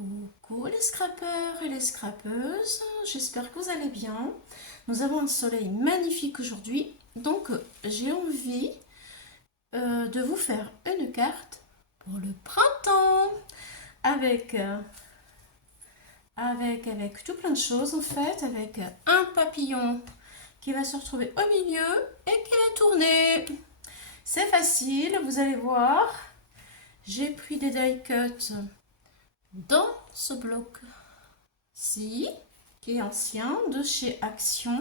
Coucou les scrappeurs et les scrappeuses, j'espère que vous allez bien. Nous avons un soleil magnifique aujourd'hui, donc j'ai envie de vous faire une carte pour le printemps avec, avec tout plein de choses en fait, avec un papillon qui va se retrouver au milieu et qui va tourner. C'est facile, vous allez voir. J'ai pris des die cuts dans ce bloc-ci, qui est ancien, de chez Action.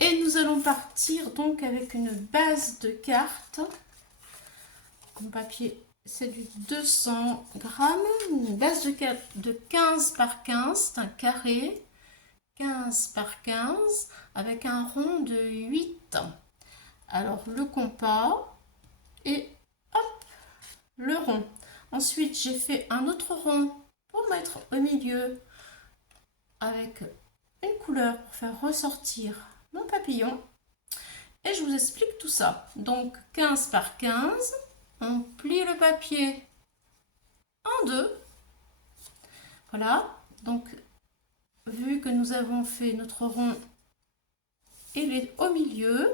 Et nous allons partir donc avec une base de cartes. Mon papier, c'est du 200 grammes. Une base de cartes de 15 par 15, c'est un carré. 15 par 15 avec un rond de 8. Alors le compas et hop, le rond. Ensuite, j'ai fait un autre rond pour mettre au milieu avec une couleur pour faire ressortir mon papillon. Et je vous explique tout ça. Donc 15 par 15, on plie le papier en deux. Voilà, donc vu que nous avons fait notre rond, il est au milieu.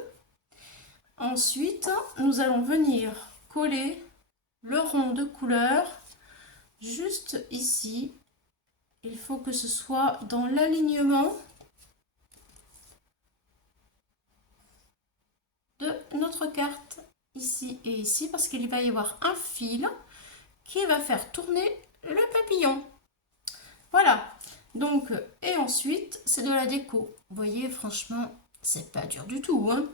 Ensuite, nous allons venir coller le rond de couleur juste ici. Il faut que ce soit dans l'alignement de notre carte ici et ici, parce qu'il va y avoir un fil qui va faire tourner le papillon. Voilà, donc et ensuite c'est de la déco. Vous voyez, franchement, c'est pas dur du tout, hein.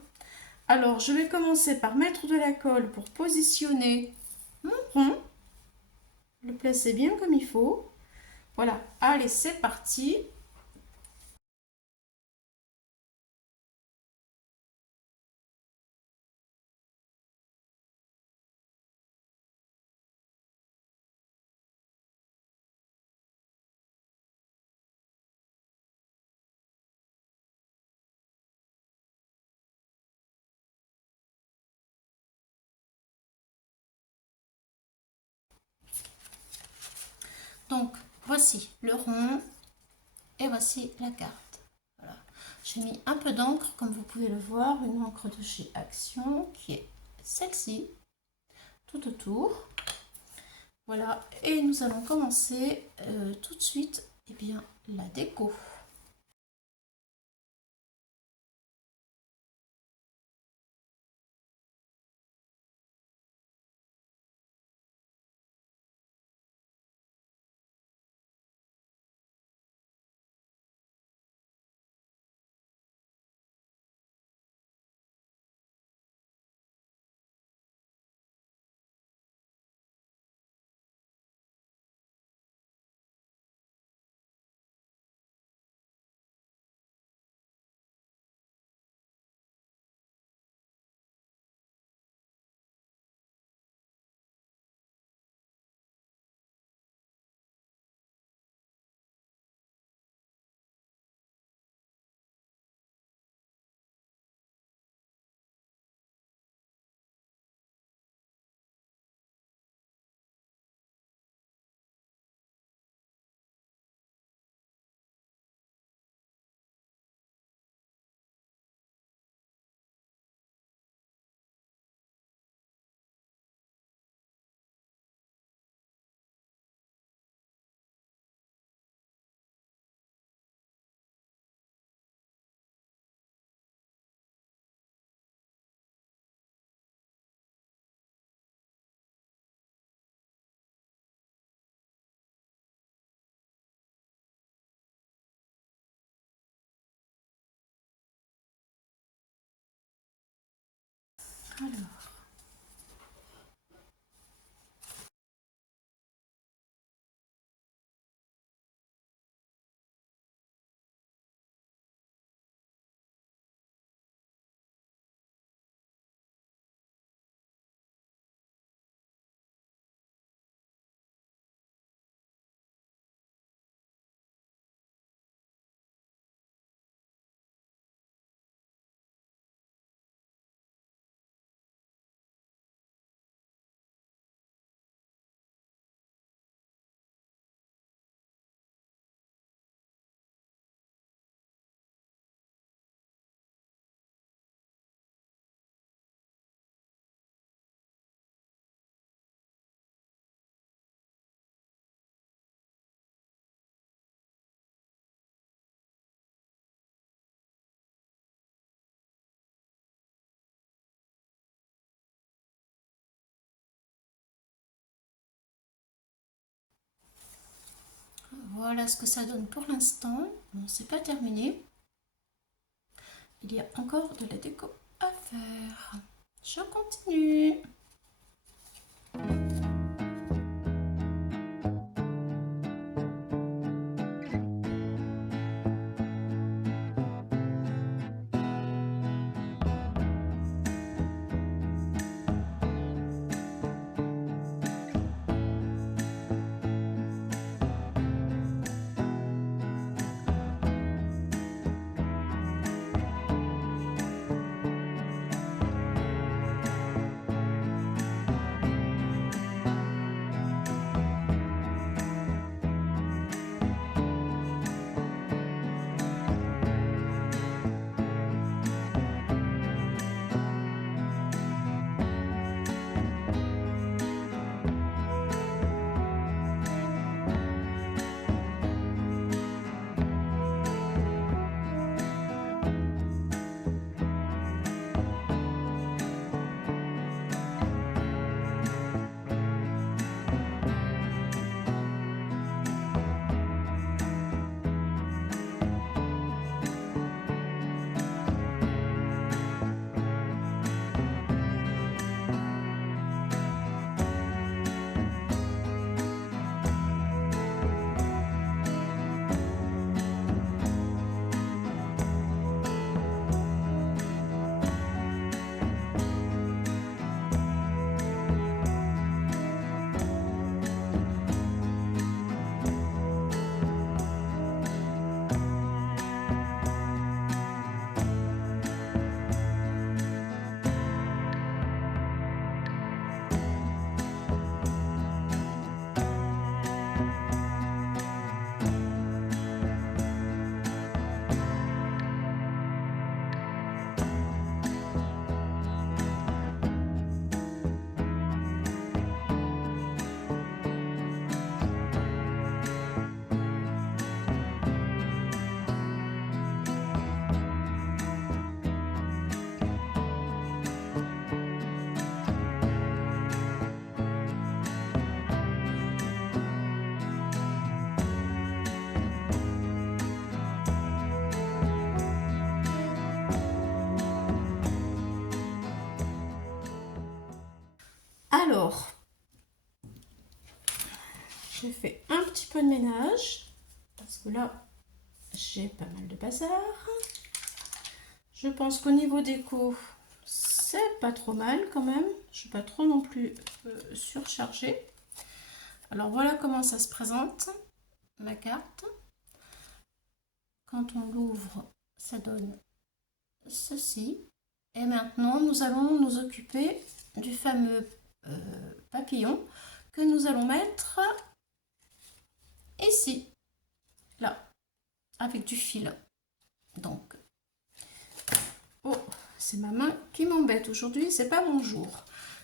Alors je vais commencer par mettre de la colle pour positionner mon rond, le placer bien comme il faut. Voilà, allez, c'est parti. Donc voici le rond et voici la carte. Voilà. J'ai mis un peu d'encre, comme vous pouvez le voir, une encre de chez Action qui est celle-ci, tout autour. Voilà, et nous allons commencer tout de suite la déco. Alors, Voilà ce que ça donne pour l'instant. Bon, c'est pas terminé. Il y a encore de la déco à faire. Je continue. Alors, j'ai fait un petit peu de ménage parce que là, j'ai pas mal de bazar. Je pense qu'au niveau déco, c'est pas trop mal quand même. Je suis pas trop non plus surchargée. Alors voilà comment ça se présente, la carte. Quand on l'ouvre, ça donne ceci. Et maintenant, nous allons nous occuper du fameux papillon que nous allons mettre ici, là, avec du fil. Donc, oh, c'est ma main qui m'embête aujourd'hui, c'est pas mon jour.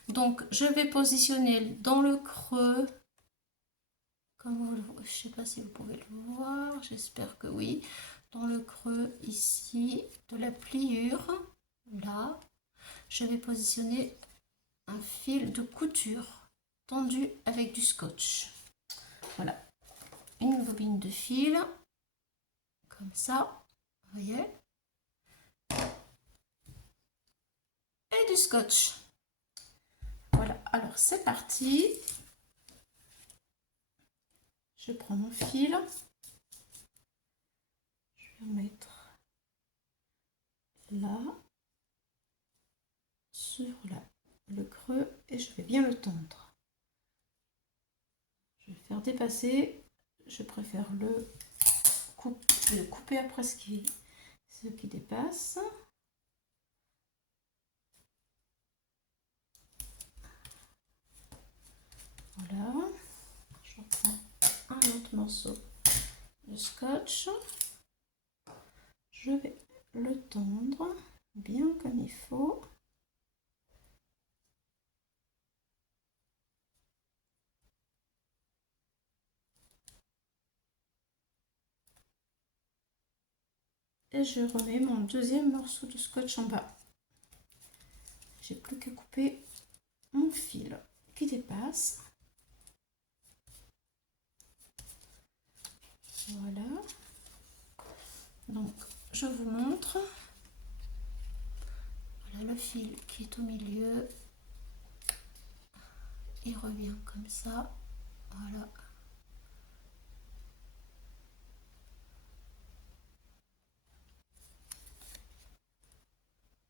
Donc, je vais positionner dans le creux, comme je sais pas si vous pouvez le voir, j'espère que oui, dans le creux ici de la pliure, là, je vais positionner un fil de couture tendu avec du scotch. Voilà, une bobine de fil, comme ça, vous voyez, et du scotch. Voilà, alors c'est parti. Je prends mon fil, je vais le mettre là, sur le creux, et je vais bien le tendre. Je vais le faire dépasser, je préfère le couper après ce qui dépasse. Voilà, je reprends un autre morceau de scotch, je vais le tendre bien comme il faut. Et je remets mon deuxième morceau de scotch en bas. J'ai plus qu'à couper mon fil qui dépasse. je vous montre. Voilà le fil qui est au milieu. Il revient comme ça. Voilà.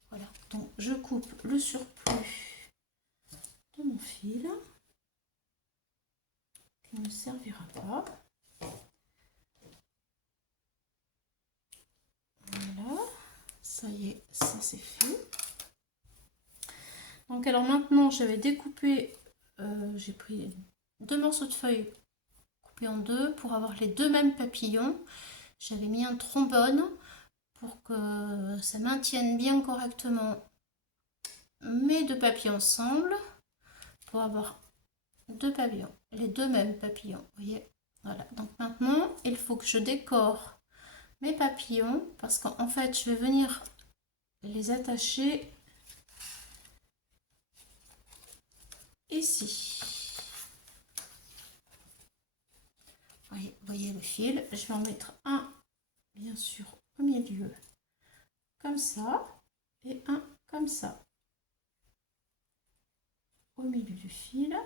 Voilà. Donc je coupe le surplus de mon fil qui ne servira pas. Voilà. Ça y est, ça c'est fait. Donc alors maintenant j'avais découpé, j'ai pris 2 morceaux de feuilles coupés en 2 pour avoir les 2 mêmes papillons. J'avais mis un trombone pour que ça maintienne bien correctement mes 2 papillons ensemble, pour avoir 2 papillons, les 2 mêmes papillons, vous voyez. Voilà, donc maintenant il faut que je décore mes papillons parce qu'en fait je vais venir les attacher ici. Voyez le fil, je vais en mettre un bien sûr au milieu comme ça et un comme ça au milieu du fil.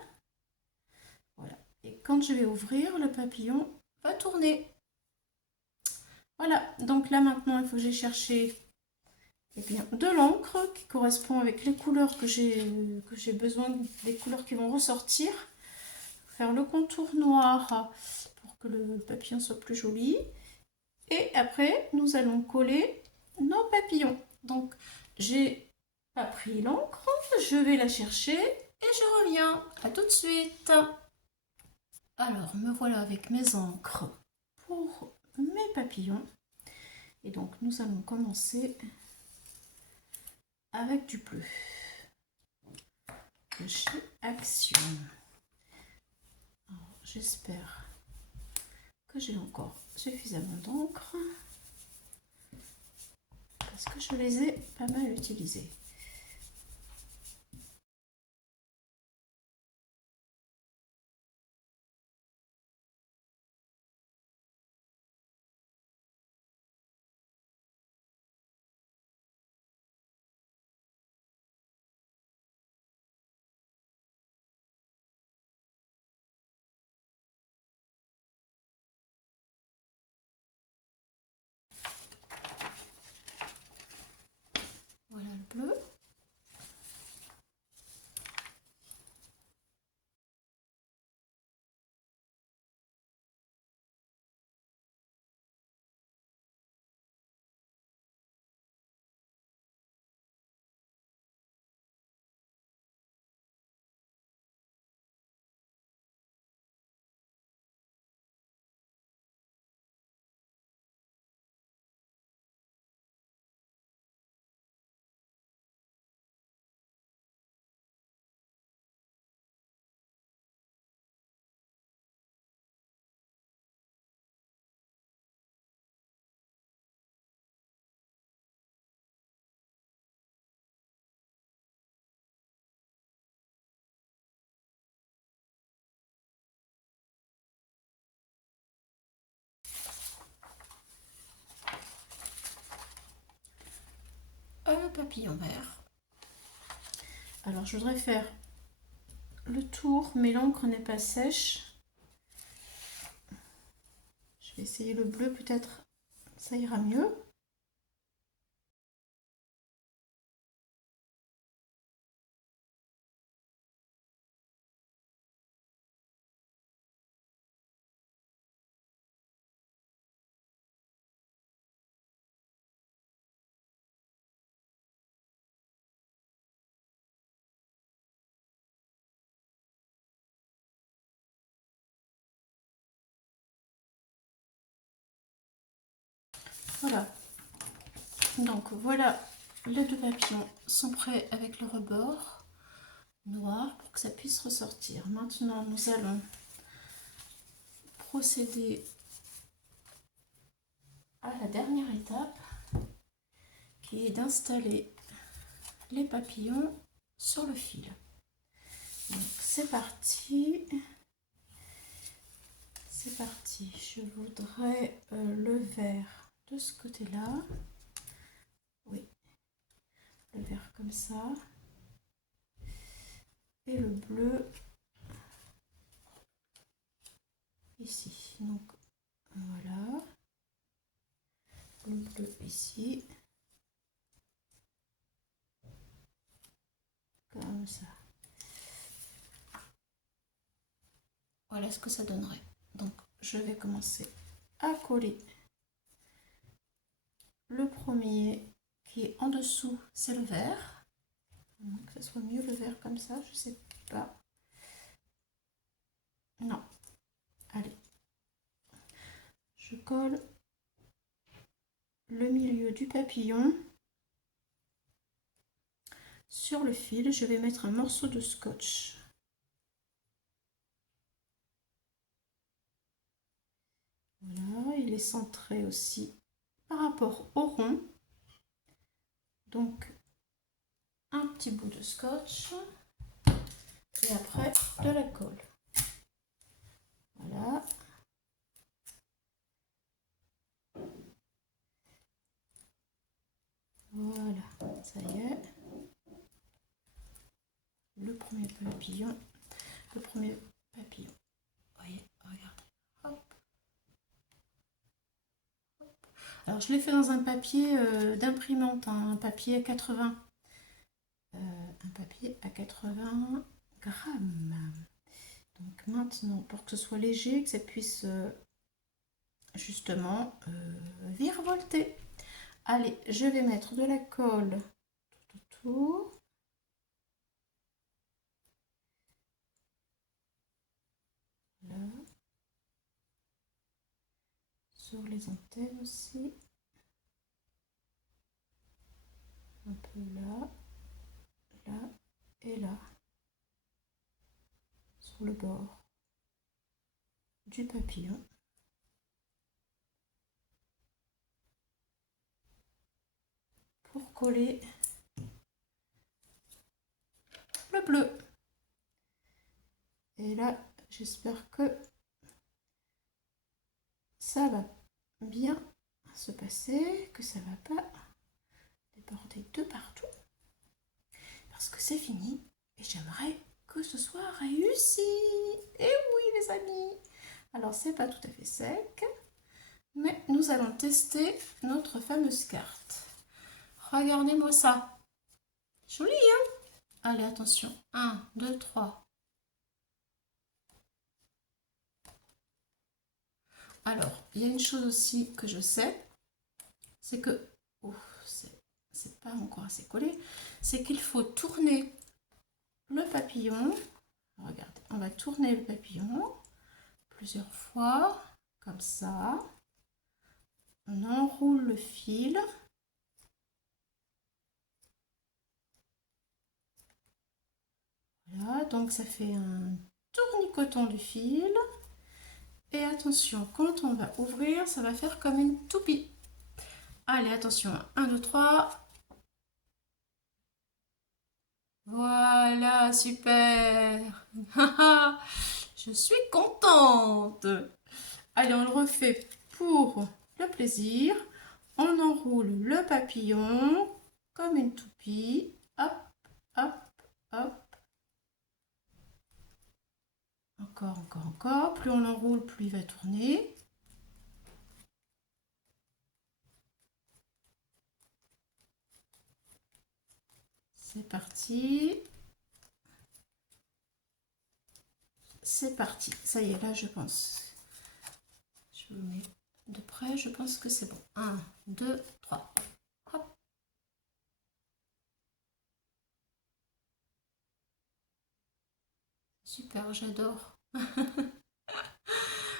Voilà, et quand je vais ouvrir, le papillon va tourner. Voilà, donc là maintenant il faut que j'ai cherché de l'encre qui correspond avec les couleurs que j'ai besoin, des couleurs qui vont ressortir. Faire le contour noir pour que le papillon soit plus joli. Et après, nous allons coller nos papillons. Donc, j'ai pas pris l'encre, je vais la chercher et je reviens. À tout de suite. Alors, me voilà avec mes encres pour mes papillons. Et donc, nous allons commencer avec du bleu de chez Action. J'espère que j'ai encore suffisamment d'encre parce que je les ai pas mal utilisés. Voilà le bleu. Un papillon vert. Alors je voudrais faire le tour, mais l'encre n'est pas sèche. Je vais essayer le bleu, peut-être ça ira mieux. Voilà. Donc voilà, les 2 papillons sont prêts avec le rebord noir pour que ça puisse ressortir. Maintenant, nous allons procéder à la dernière étape qui est d'installer les papillons sur le fil. Donc c'est parti. C'est parti. Je voudrais le vert de ce côté-là. oui, le vert comme ça. Et le bleu ici. Donc voilà. Le bleu ici. Comme ça. Voilà ce que ça donnerait. Donc je vais commencer à coller le premier qui est en dessous, c'est le vert. Donc que ce soit mieux le vert comme ça, je sais pas. Non. Allez. Je colle le milieu du papillon sur le fil. Je vais mettre un morceau de scotch. Voilà, il est centré aussi par rapport au rond. Donc, un petit bout de scotch et après de la colle. Voilà. Voilà, ça y est. Le premier papillon. Le premier papillon. Vous voyez, regardez. Hop. Hop. Alors, je l'ai fait dans un papier d'imprimante, hein, un papier à 80. Un papier à 80 grammes. Donc maintenant, pour que ce soit léger, que ça puisse justement virevolter. Allez, je vais mettre de la colle tout autour. Là. Sur les antennes aussi. Un peu là, là et là. Sur le bord du papillon. Pour coller le bleu. Et là, j'espère que ça va bien se passer, que ça va pas déborder de partout. Parce que c'est fini et j'aimerais que ce soit réussi. Et oui les amis. Alors c'est pas tout à fait sec, mais nous allons tester notre fameuse carte. Regardez-moi ça. Joli, hein? Allez, attention. 1, 2, 3. Alors, il y a une chose aussi que je sais, c'est que, c'est pas encore assez collé, c'est qu'il faut tourner le papillon. Regardez, on va tourner le papillon plusieurs fois, comme ça. On enroule le fil. Voilà, donc ça fait un tournicoton du fil. Et attention, quand on va ouvrir, ça va faire comme une toupie. Allez, attention, 1, 2, 3. Voilà, super. Je suis contente. Allez, on le refait pour le plaisir. On enroule le papillon comme une toupie. Hop, hop, hop. Encore, encore, encore. Plus on l'enroule, plus il va tourner. C'est parti. C'est parti. Ça y est, là, je pense. Je me mets de près. Je pense que c'est bon. 1, 2, 3. Hop. Super, j'adore.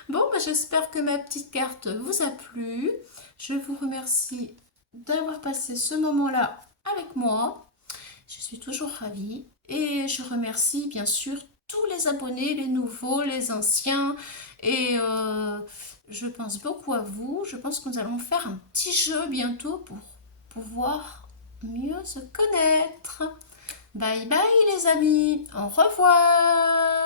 Bon, bah, j'espère que ma petite carte vous a plu. Je vous remercie d'avoir passé ce moment-là avec moi. Je suis toujours ravie. Et je remercie bien sûr tous les abonnés, les nouveaux, les anciens. Et je pense beaucoup à vous. Je pense que nous allons faire un petit jeu bientôt pour pouvoir mieux se connaître. Bye bye les amis. Au revoir.